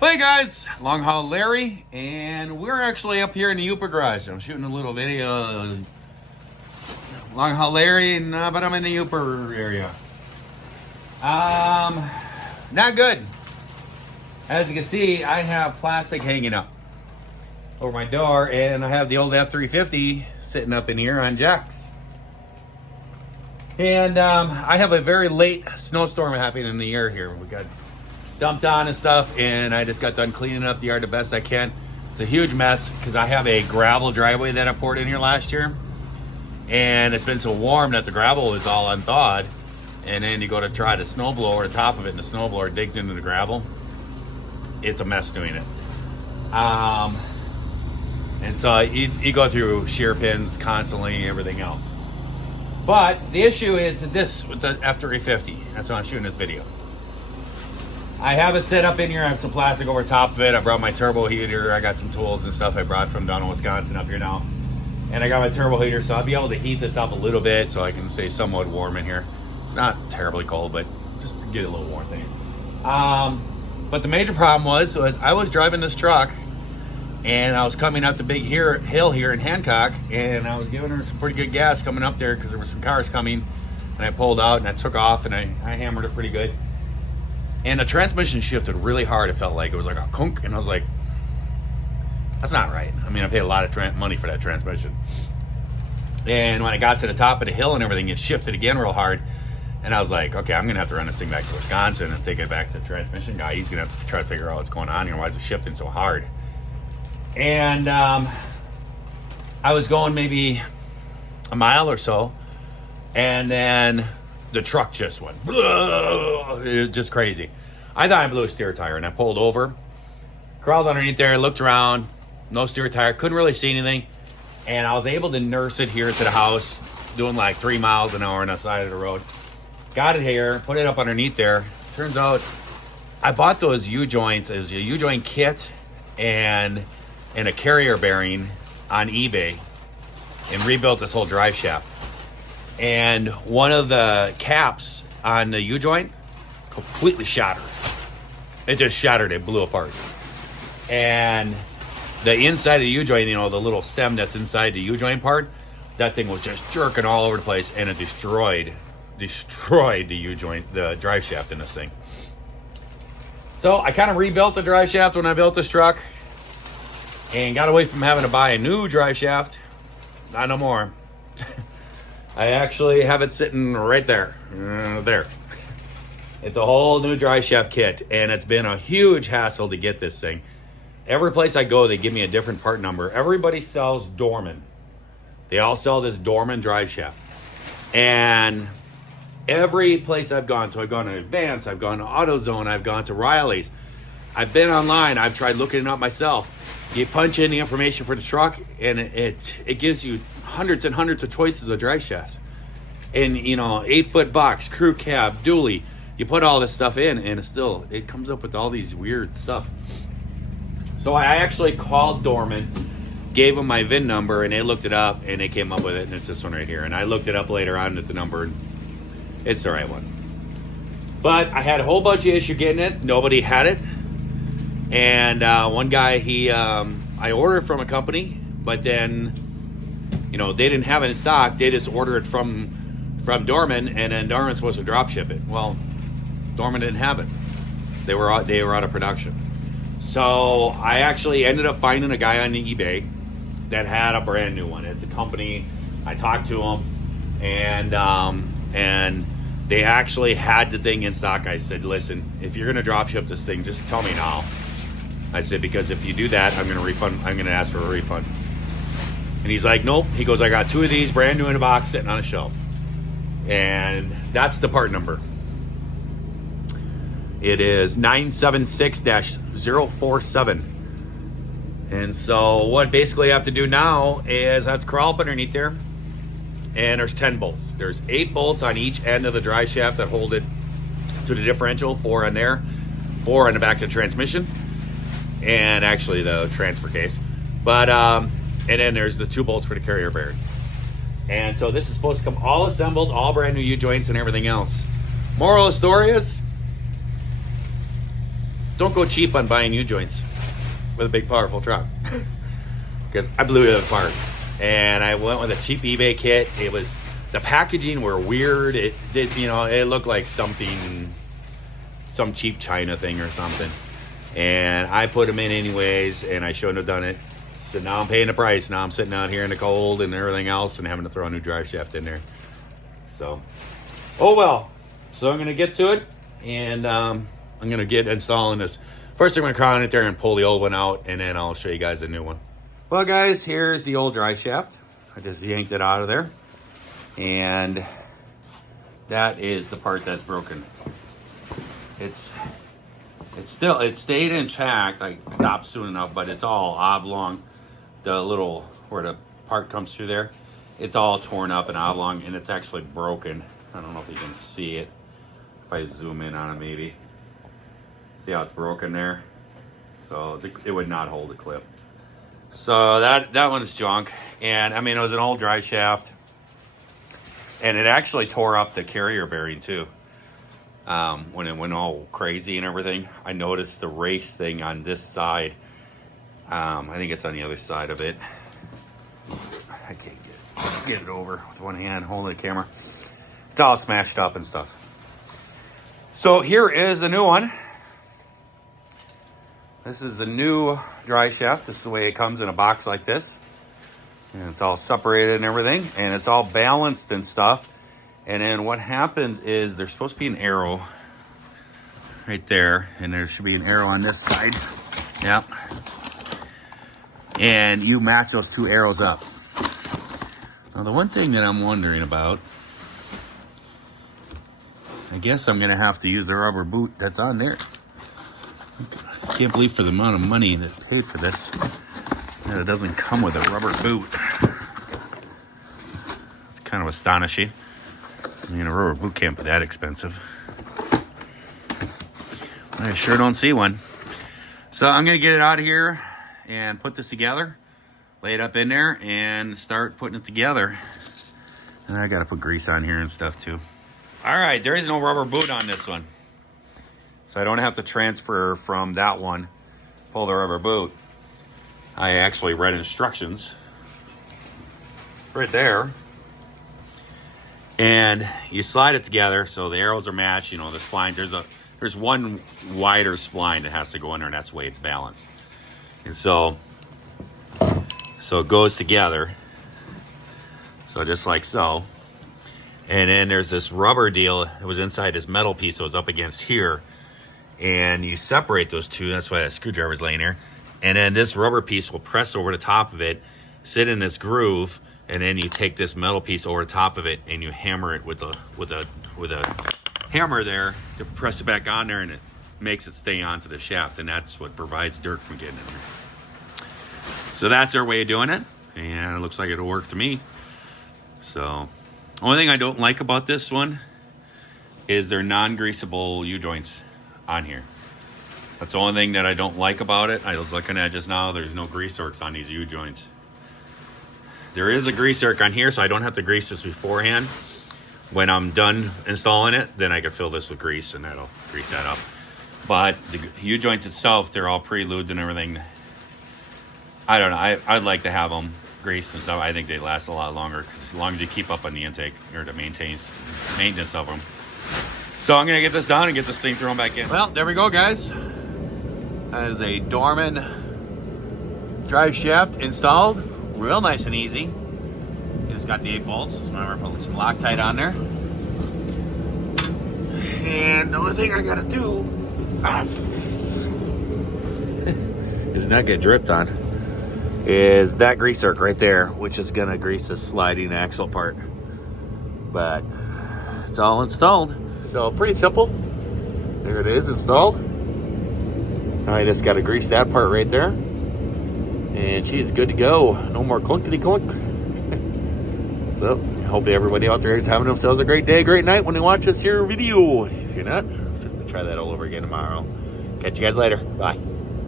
Hey guys, Long Haul Larry, and we're actually up here in the Upa garage. I'm shooting a little video. Long Haul Larry, but I'm in the Upa area. Not good. As you can see, I have plastic hanging up over my door, and I have the old f-350 sitting up in here on jacks. And I have a very late snowstorm happening in the year here. We got dumped on and stuff, and I just got done cleaning up the yard the best I can. It's a huge mess because I have a gravel driveway that I poured in here last year, and it's been so warm that the gravel is all unthawed, and then you go to try to snowblow over the top of it, and the snowblower digs into the gravel. It's a mess doing it. And so you go through shear pins constantly, everything else. But the issue is this with the f-350. That's why I'm shooting this video. I have it set up in here. I have some plastic over top of it. I brought my turbo heater. I got some tools and stuff I brought from down in Wisconsin up here now. And I got my turbo heater, so I'll be able to heat this up a little bit so I can stay somewhat warm in here. It's not terribly cold, but just to get a little warm thing. But the major problem was I was driving this truck, and I was coming up the big hill here in Hancock, and I was giving her some pretty good gas coming up there because there were some cars coming, and I pulled out and I took off and I hammered it pretty good. And the transmission shifted really hard. It felt like it was like a kunk, and I was like, that's not right. I mean, I paid a lot of money for that transmission. And when I got to the top of the hill and everything, it shifted again real hard. And I was like, okay, I'm gonna have to run this thing back to Wisconsin and take it back to the transmission guy. He's gonna have to try to figure out what's going on here. Why is it shifting so hard? And I was going maybe a mile or so, and then the truck just went, it was just crazy. I thought I blew a steer tire, and I pulled over, crawled underneath there, looked around, no steer tire, couldn't really see anything, and I was able to nurse it here to the house, doing like 3 miles an hour on the side of the road. Got it here, put it up underneath there. Turns out I bought those U-joints as a U-joint kit and a carrier bearing on eBay and rebuilt this whole drive shaft. And one of the caps on the U-joint completely shattered. It just shattered, it blew apart. And the inside of the U-joint, you know, the little stem that's inside the U-joint part, that thing was just jerking all over the place, and it destroyed the U-joint, the drive shaft in this thing. So I kind of rebuilt the drive shaft when I built this truck, and got away from having to buy a new drive shaft. Not no more. I actually have it sitting right there. There. It's a whole new drive shaft kit, and it's been a huge hassle to get this thing. Every place I go, they give me a different part number. Everybody sells Dorman. They all sell this Dorman drive shaft. And every place I've gone to, I've gone to Advance, I've gone to AutoZone, I've gone to Riley's. I've been online, I've tried looking it up myself. You punch in the information for the truck, and it gives you hundreds and hundreds of choices of drive shafts. And, you know, 8-foot box, crew cab, dually. You put all this stuff in, and it comes up with all these weird stuff. So I actually called Dorman, gave them my VIN number, and they looked it up, and they came up with it, and it's this one right here. And I looked it up later on at the number, and it's the right one. But I had a whole bunch of issue getting it. Nobody had it. And one guy, I ordered from a company, but then, you know, they didn't have it in stock. They just ordered it from Dorman, and then Dorman's supposed to drop ship it. Well, Dorman didn't have it. They were out of production. So I actually ended up finding a guy on eBay that had a brand new one. It's a company. I talked to him, and they actually had the thing in stock. I said, listen, if you're gonna drop ship this thing, just tell me now. I said, because if you do that, I'm gonna ask for a refund. And he's like, nope. He goes, I got 2 of these brand new in a box sitting on a shelf. And that's the part number. It is 976-047. And so what basically I have to do now is I have to crawl up underneath there, and there's 10 bolts. There's 8 bolts on each end of the drive shaft that hold it to the differential, 4 on there, 4 on the back of the transmission, and actually the transfer case. But and then there's the 2 bolts for the carrier bearing. And so this is supposed to come all assembled, all brand new U-joints and everything else. Moral of the story is, don't go cheap on buying U-joints with a big, powerful truck. Because I blew it apart. And I went with a cheap eBay kit. It was, the packaging were weird. It did, you know, it looked like something, some cheap China thing or something. And I put them in anyways, and I shouldn't have done it. So now I'm paying the price. Now I'm sitting out here in the cold and everything else and having to throw a new drive shaft in there. So, oh well. So I'm going to get to it, and I'm going to get installing this. First, I'm going to crown it there and pull the old one out, and then I'll show you guys the new one. Well, guys, here's the old drive shaft. I just yanked it out of there, and that is the part that's broken. It stayed intact. I stopped soon enough, but it's all oblong. The little, where the part comes through there, it's all torn up and oblong, and it's actually broken. I don't know if you can see it. If I zoom in on it, maybe. See how it's broken there? So it would not hold a clip. So that one's junk. And I mean, it was an old drive shaft, and it actually tore up the carrier bearing too. When it went all crazy and everything, I noticed the race thing on this side. I think it's on the other side of it. I can't get it over with one hand holding the camera. It's all smashed up and stuff. So here is the new one. This is the new drive shaft. This is the way it comes in a box like this. And it's all separated and everything, and it's all balanced and stuff. And then what happens is there's supposed to be an arrow right there, and there should be an arrow on this side. Yep. And you match those two arrows up. Now, the one thing that I'm wondering about, I guess I'm going to have to use the rubber boot that's on there. I can't believe for the amount of money that paid for this, that it doesn't come with a rubber boot. It's kind of astonishing. I mean, a rubber boot can't be that expensive. I sure don't see one. So I'm going to get it out of here and put this together, lay it up in there, and start putting it together. And I got to put grease on here and stuff too. All right, there is no rubber boot on this one. So I don't have to transfer from that one, pull the rubber boot. I actually read instructions right there. And you slide it together so the arrows are matched. You know, the splines, there's one wider spline that has to go in there, and that's the way it's balanced. And so it goes together. So just like so. And then there's this rubber deal that was inside this metal piece that was up against here. And you separate those two. That's why that screwdriver's laying there. And then this rubber piece will press over the top of it, sit in this groove, and then you take this metal piece over the top of it and you hammer it with a hammer there to press it back on there, and it makes it stay onto the shaft, and that's what provides dirt from getting in there. So that's their way of doing it, and it looks like it'll work to me. So only thing I don't like about this one is they're non-greasable U-joints on here. That's the only thing that I don't like about it. I was looking at just now, there's no grease works on these U-joints. There is a grease work on here, so I don't have to grease this beforehand. When I'm done installing it, then I can fill this with grease, and that'll grease that up. But the U-joints itself, they're all pre-lubed and everything. I don't know. I'd like to have them greased and stuff. I think they last a lot longer, because as long as you keep up on the intake or the maintenance of them. So I'm gonna get this done and get this thing thrown back in. Well, there we go, guys. That is a Dorman drive shaft installed. Real nice and easy. It's got the 8 bolts. So I'm gonna put some Loctite on there. And the only thing I gotta do is not get dripped on is that grease zerk right there, which is gonna grease the sliding axle part. But it's all installed. So pretty simple. There it is, installed. Now I just gotta grease that part right there. And she's good to go. No more clunkety clunk. So I hope everybody out there is having themselves a great day, great night when they watch this here video. If you're not, try that all over again tomorrow. Catch you guys later. Bye.